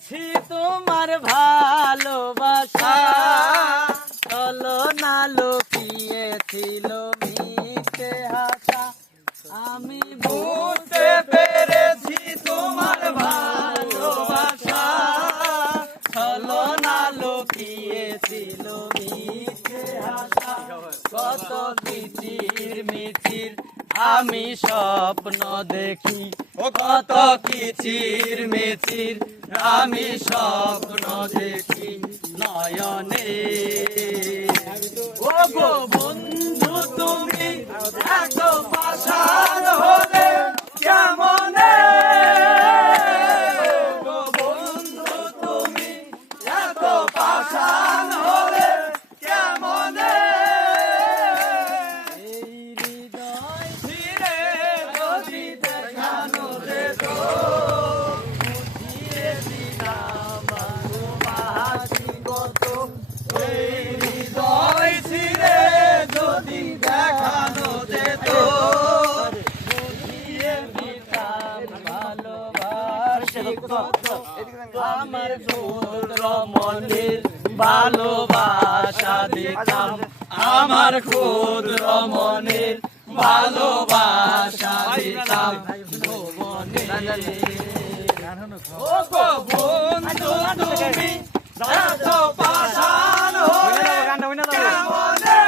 পেরেছি তোমার ভালোবাসা, চলো না লুকিয়েছিল মিথ্যে হাসা। আমি বুঝতে পেরেছি তোমার ভালোবাসা, চলো না লুকিয়েছিল মিথ্যে হাসা। কত কিচির মিচির আমি স্বপ্ন দেখি, কত কিচির মিচির আমি স্বপ্ন দেখি নয়নে। ও গো বন্ধু তুমি এত পাষাণ হলে কেমনে, গো বন্ধু তুমি এত পাষাণ হলে কেমনে। এই হৃদয় ছিঁড়ে যদি দেখানো যেত, বুঝিয়ে দিলাম ভালোবাসি কত। এই হৃদয় ছিঁড়ে যদি দেখানো যেত, বুঝিয়ে দিতাম ভালোবাসি কত। আমার ক্ষুদ্র মনের ভালোবাসা দিতাম, আমার ক্ষুদ্র মনের ভালোবাসা দিতাম ভুবনে। ও গো বন্ধু তুমি এত পাষাণ হলে কেমনে,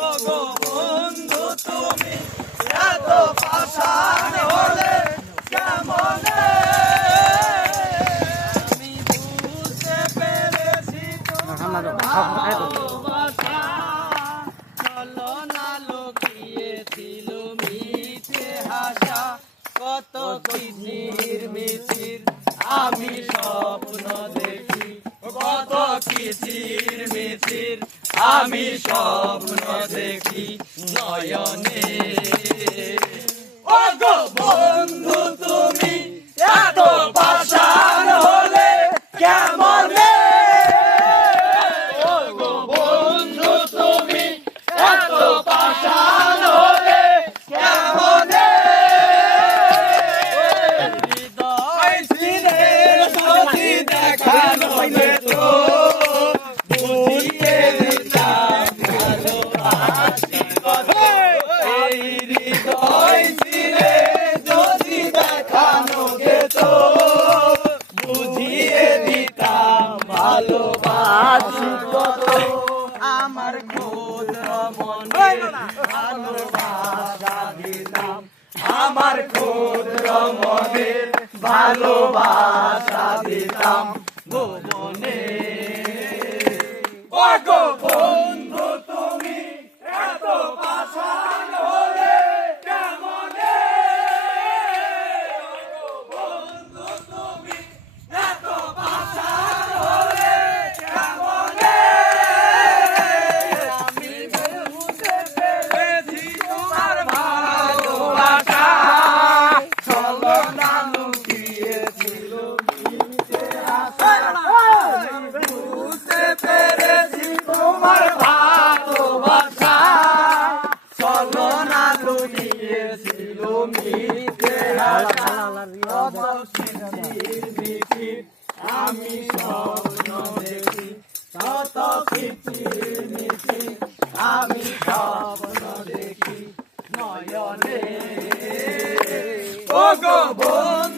ও গো বন্ধু তুমি এত পাষাণ হলে কেমনে। আমি বুঝতে পেরেছি তোমার ভালোবাসা, চলো না লুকিয়েছিল মিথ্যে হাসা। কত কিচির মিচির আমি স্বপ্ন দেখি, কত কিচির মিচির আমি স্বপ্ন দেখি নয়নে। ও গো বন্ধু তুমি এত পাষাণ হলে কেমনে, ও গো বন্ধু তুমি এত পাষাণ হলে কেমনে। হৃদয় ছিঁড়ে যদি দেখানো যেত, বুঝিয়ে দিতাম ভালোবাসি কত। এই হৃদয় ছিঁড়ে যদি দেখানো যেত, বুঝিয়ে দিতাম ভালোবাসি কত। আমার ক্ষুদ্র মনের ভালোবাসা দিতাম, আমার ক্ষুদ্র মনের ভালোবাসা দিতাম ভুবনে। ও গো বন্ধু তুমি এত পাষাণ হলে কেমনে, ও গো বন্ধু তুমি এত পাষাণ হলে কেমনে। আমি বুঝতে পেরেছি তোমার ভালোবাসা, চলো না লুকিয়েছিল মিথ্যে হাসা। বুঝতে পেরেছি তোমার ভালোবাসা, চলো না লুকিয়েছিল মিথ্যে হাসা। কত কিচির মিচির আমি স্বপ্ন দেখি, কত কিচির মিচির আমি স্বপ্ন দেখি নয়নে। ও গো বন্ধু